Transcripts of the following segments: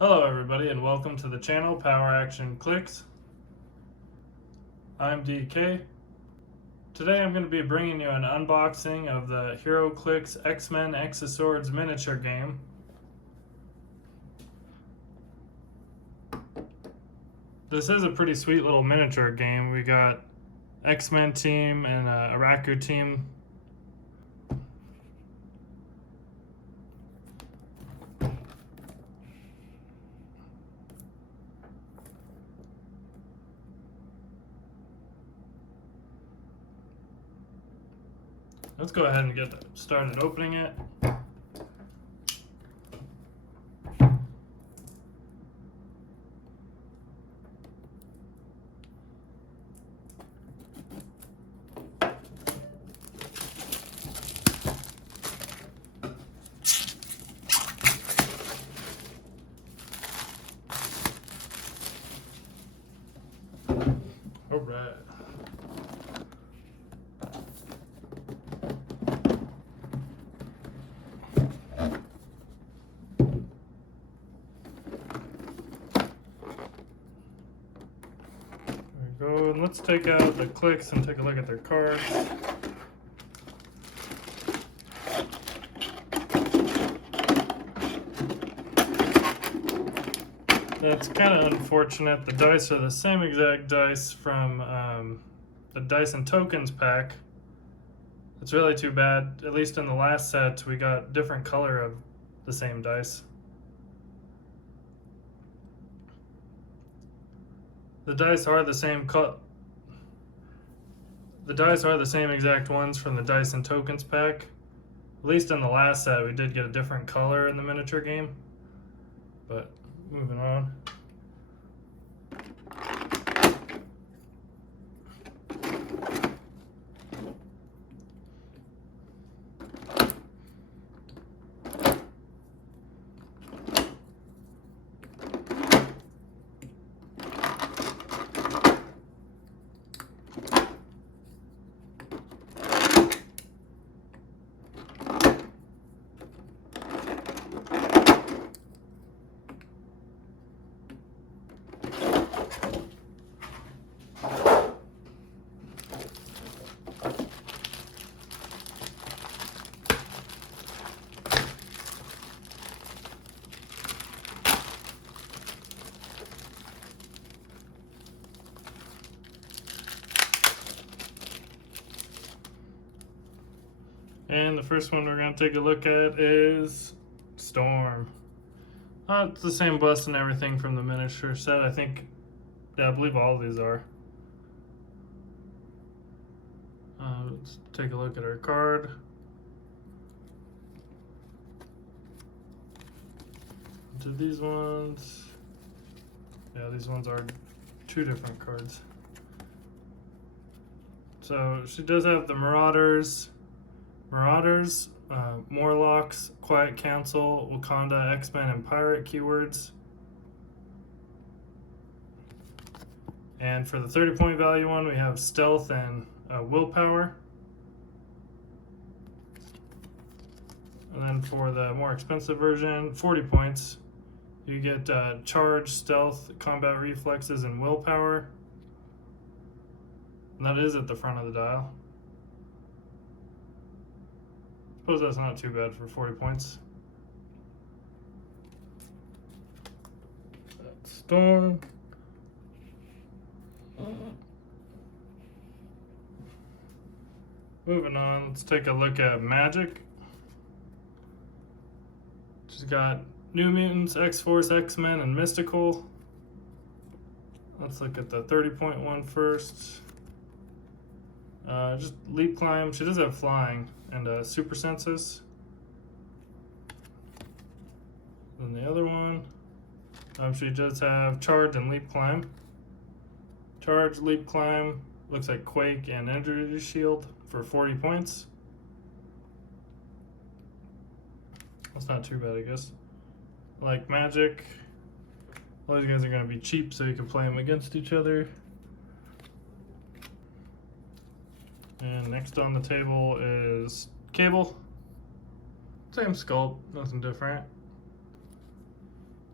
Hello everybody and welcome to the channel Power Action Clicks. I'm DK. Today I'm going to be bringing you an unboxing of the Heroclix X-Men Exoswords miniature game. This is a pretty sweet little miniature game. We got X-Men team and a Raku team. Let's go ahead and get started opening it. All right. There we go. And let's take out the clicks and take a look at their cards. That's kind of unfortunate. The dice are the same exact dice from the Dice and Tokens pack. It's really too bad. At least in the last set, we got different color of the same dice. The dice are the same The dice are the same exact ones from the Dice and Tokens pack. At least in the last set, we did get a different color in the miniature game. But moving on. And the first one we're going to take a look at is Storm. It's the same bust and everything from the miniature set. I think, yeah, I believe all of these are. Let's take a look at our card. To these ones. Yeah, these ones are two different cards. So she does have the Marauders, Morlocks, Quiet Council, Wakanda, X-Men, and Pirate keywords. And for the 30-point value one, we have Stealth and Willpower. And then for the more expensive version, 40 points, you get Charge, Stealth, Combat Reflexes, and Willpower. And that is at the front of the dial. Suppose that's not too bad for 40 points. That's Storm. Moving on, let's take a look at Magic. She's got New Mutants, X-Force, X-Men, and Mystical. Let's look at the 30-point one first. Just Leap Climb. She does have Flying and Super Senses. Then the other one, she does have Charge and Leap Climb. Charge, Leap Climb, looks like Quake and Energy Shield for 40 points. That's not too bad, I guess. Like Magic, all these guys are going to be cheap so you can play them against each other. And next on the table is Cable. Same sculpt, nothing different.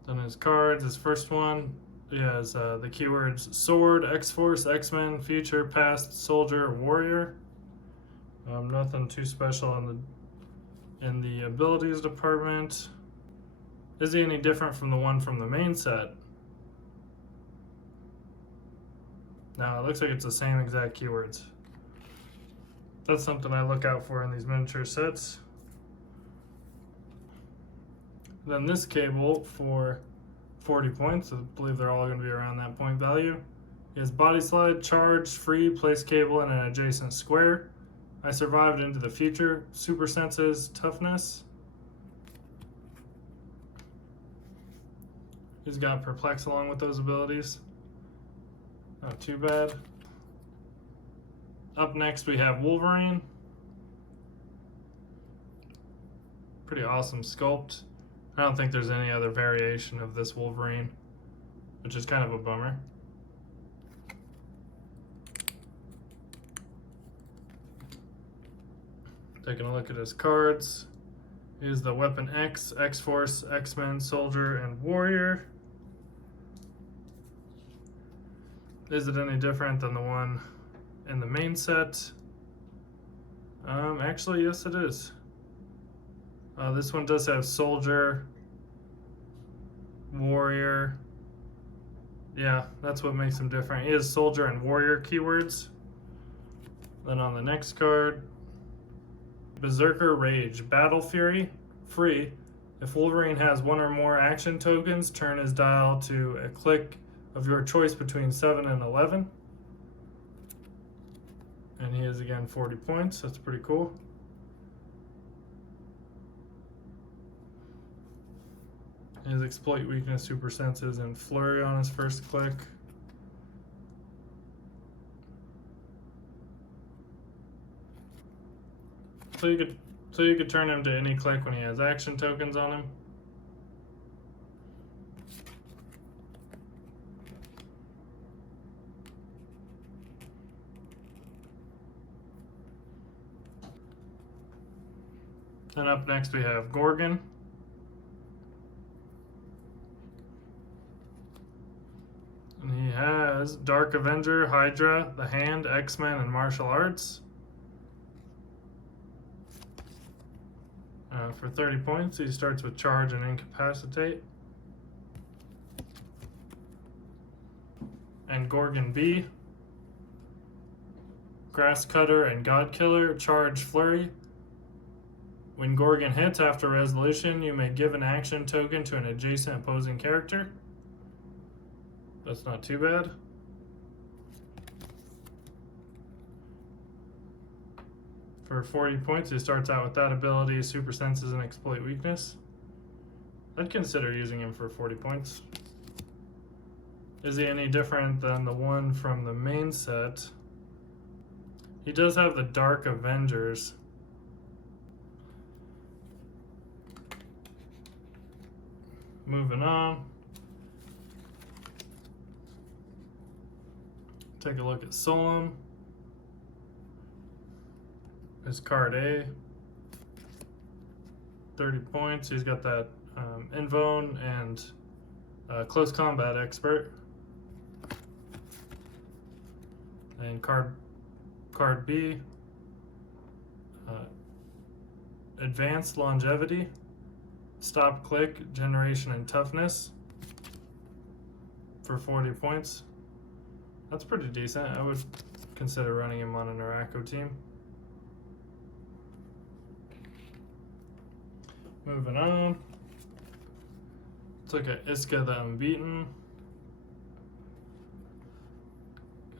Then his cards, his first one, he has the keywords Sword, X-Force, X-Men, Future, Past, Soldier, Warrior. Nothing too special in the abilities department. Is he any different from the one from the main set? No, it looks like it's the same exact keywords. That's something I look out for in these miniature sets. Then this cable for 40 points, I believe they're all going to be around that point value, is Body Slide, Charge, Free, Place Cable in an adjacent square. I survived into the future, Super Senses, Toughness. He's got Perplex along with those abilities. Not too bad. Up next we have Wolverine. Pretty awesome sculpt. I don't think there's any other variation of this Wolverine, which is kind of a bummer. Taking a look at his cards. Here's the Weapon X, X-Force, X-Men, Soldier, and Warrior. Is it any different than the one in the main set? Actually, yes it is. This one does have Soldier, Warrior. Yeah, that's what makes him different. He has Soldier and Warrior keywords. Then on the next card, Berserker Rage, Battle Fury, free. If Wolverine has one or more action tokens, turn his dial to a click of your choice between 7 and 11. And he is again 40 points, that's pretty cool. His exploit weakness, super senses, and flurry on his first click. So you could turn him to any click when he has action tokens on him. And up next we have Gorgon. And he has Dark Avenger, Hydra, The Hand, X-Men, and Martial Arts. For 30 points, he starts with Charge and Incapacitate. And Gorgon B, Grass Cutter, and God Killer, Charge, Flurry. When Gorgon hits after resolution, you may give an action token to an adjacent opposing character. That's not too bad. For 40 points, he starts out with that ability, Super Senses, and Exploit Weakness. I'd consider using him for 40 points. Is he any different than the one from the main set? He does have the Dark Avengers. Moving on. Take a look at Solom. His card A. 30 points. He's got that Invone and Close Combat Expert. And card B. Advanced Longevity. Stop Click, Generation, and Toughness for 40 points. That's pretty decent. I would consider running him on an Araco team. Moving on. Let's look at Isca the Unbeaten.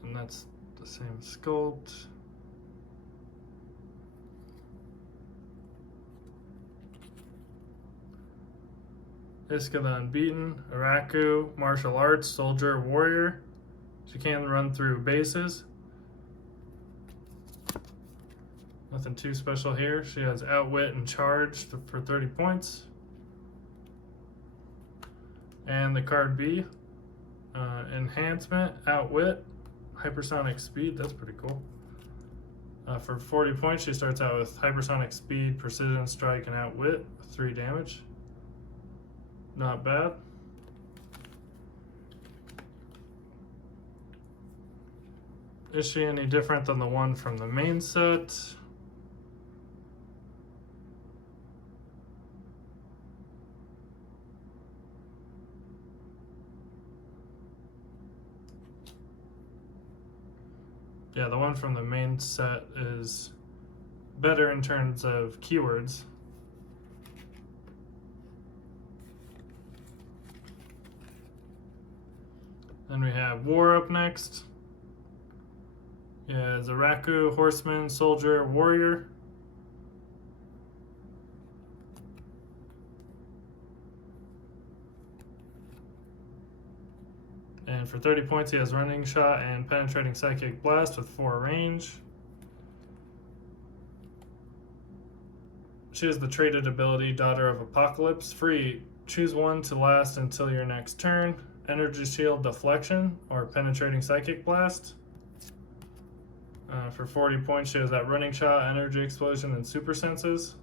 And that's the same sculpt. Isca the Unbeaten, Araku, Martial Arts, Soldier, Warrior. She can run through bases. Nothing too special here. She has Outwit and Charge for 30 points. And the card B, Enhancement, Outwit, Hypersonic Speed. That's pretty cool. For 40 points, she starts out with Hypersonic Speed, Precision Strike, and Outwit with 3 damage. Not bad. Is she any different than the one from the main set? Yeah, the one from the main set is better in terms of keywords. Then we have War up next. Yeah, Zaraku, Horseman, Soldier, Warrior. And for 30 points, he has Running Shot and Penetrating Psychic Blast with 4 range. She has the traded ability Daughter of Apocalypse. Free, choose one to last until your next turn. Energy Shield Deflection or Penetrating Psychic Blast. For 40 points, she has that Running Shot, Energy Explosion, and Super Senses.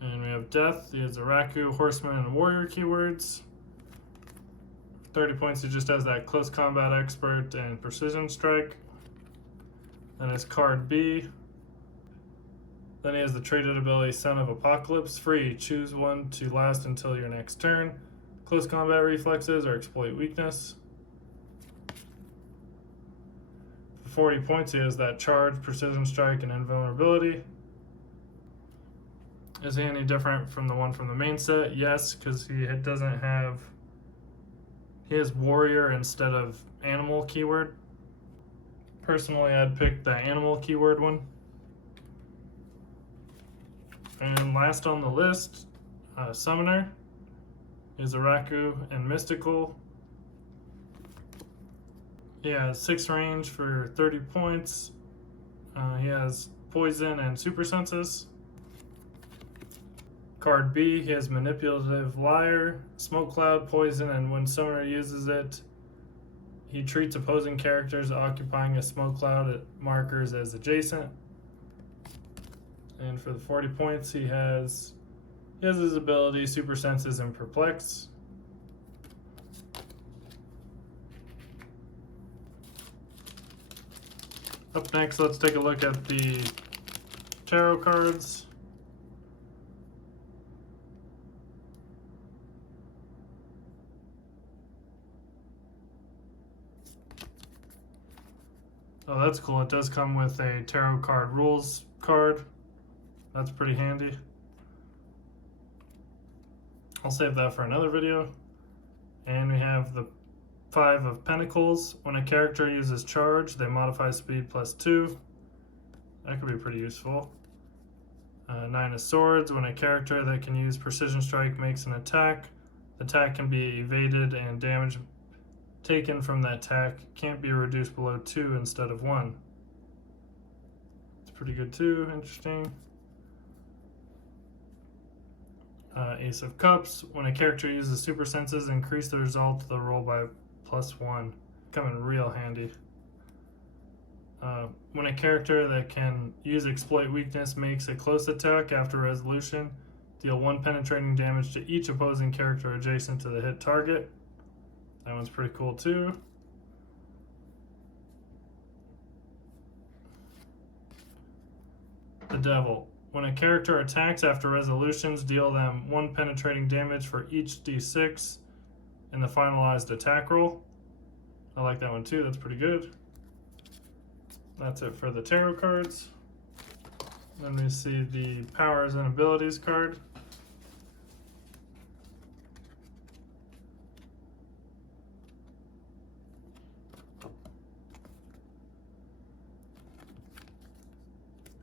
And we have Death. He has Zaraku, Horseman, and Warrior keywords. 30 points, he just has that Close Combat Expert and Precision Strike. Then his card B. Then he has the traded ability Son of Apocalypse. Free, choose one to last until your next turn. Close Combat Reflexes or Exploit Weakness. For 40 points, he has that Charge, Precision Strike, and Invulnerability. Is he any different from the one from the main set? Yes, because he doesn't have... He has Warrior instead of Animal keyword. Personally, I'd pick the Animal keyword one. And last on the list, Summoner is Zaraku and Mystical. He has 6 range for 30 points. He has Poison and Super Senses. Card B, he has Manipulative Liar, Smoke Cloud, Poison, and when Summoner uses it, he treats opposing characters occupying a smoke cloud at markers as adjacent. And for the 40 points, he has his ability Super Senses and Perplex. Up next, let's take a look at the tarot cards. Oh, that's cool. It does come with a tarot card rules card. That's pretty handy. I'll save that for another video. And we have the 5 of Pentacles. When a character uses charge, they modify speed +2. That could be pretty useful. 9 of Swords. When a character that can use Precision Strike makes an attack, the attack can be evaded and damage taken from the attack can't be reduced below 2 instead of 1. It's pretty good too, interesting. Ace of Cups. When a character uses Super Senses, increase the result of the roll by +1. Coming real handy. When a character that can use Exploit Weakness makes a close attack after resolution, deal 1 penetrating damage to each opposing character adjacent to the hit target. That one's pretty cool too. The Devil. When a character attacks after resolutions, deal them 1 penetrating damage for each d6 in the finalized attack roll. I like that one too, that's pretty good. That's it for the tarot cards. Then we see the Powers and Abilities card.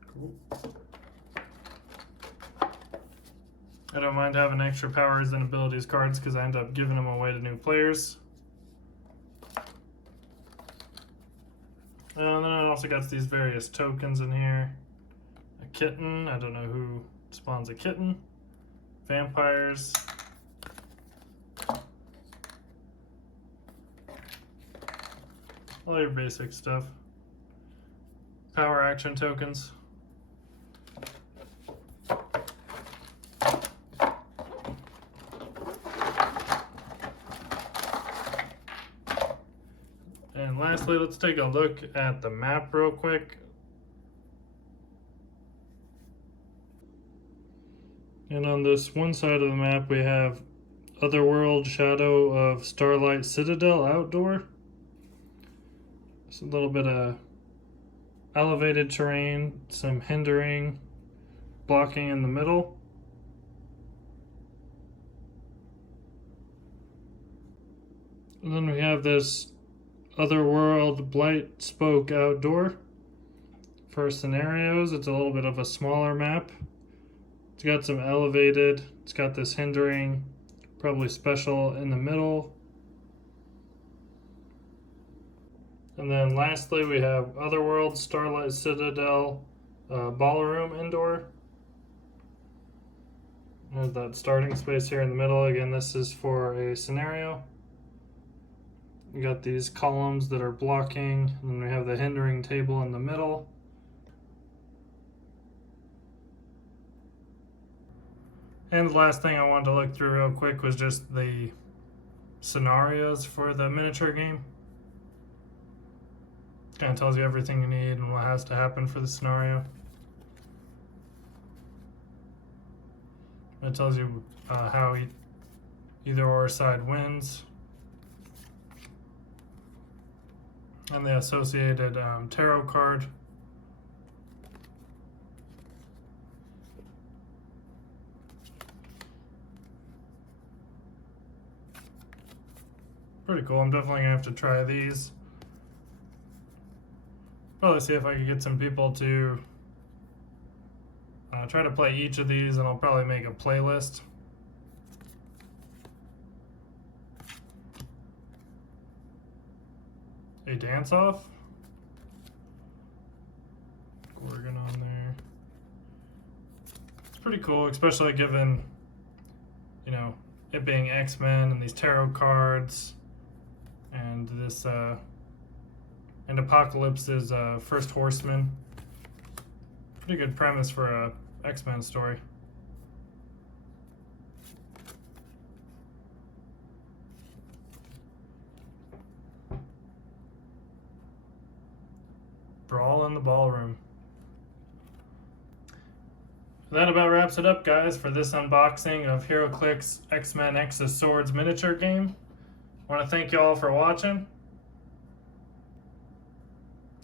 Cool. I don't mind having extra Powers and Abilities cards because I end up giving them away to new players. And then I also got these various tokens in here. A kitten, I don't know who spawns a kitten. Vampires. All your basic stuff. Power action tokens. And lastly, let's take a look at the map real quick. And on this one side of the map, we have Otherworld, Shadow of Starlight Citadel Outdoor. It's a little bit of elevated terrain, some hindering, blocking in the middle. And then we have this Otherworld Blight Spoke Outdoor. For scenarios, it's a little bit of a smaller map. It's got some elevated, it's got this hindering, probably special in the middle. And then lastly, we have Otherworld Starlight Citadel Ballroom Indoor. There's that starting space here in the middle. Again, this is for a scenario. We got these columns that are blocking, and then we have the hindering table in the middle. And the last thing I wanted to look through real quick was just the scenarios for the miniature game. Kind of tells you everything you need and what has to happen for the scenario. It tells you how either or side wins. And the associated tarot card. Pretty cool. I'm definitely gonna have to try these. Probably see if I could get some people to try to play each of these, and I'll probably make a playlist. A dance-off. Gorgon on there. It's pretty cool, especially given, you know, it being X-Men and these tarot cards, and this and Apocalypse's first horseman. Pretty good premise for a X-Men story. Brawl in the Ballroom. That about wraps it up, guys, for this unboxing of Heroclix X-Men X of Swords miniature game. I want to thank you all for watching.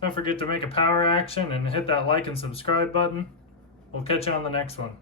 Don't forget to make a power action and hit that like and subscribe button. We'll catch you on the next one.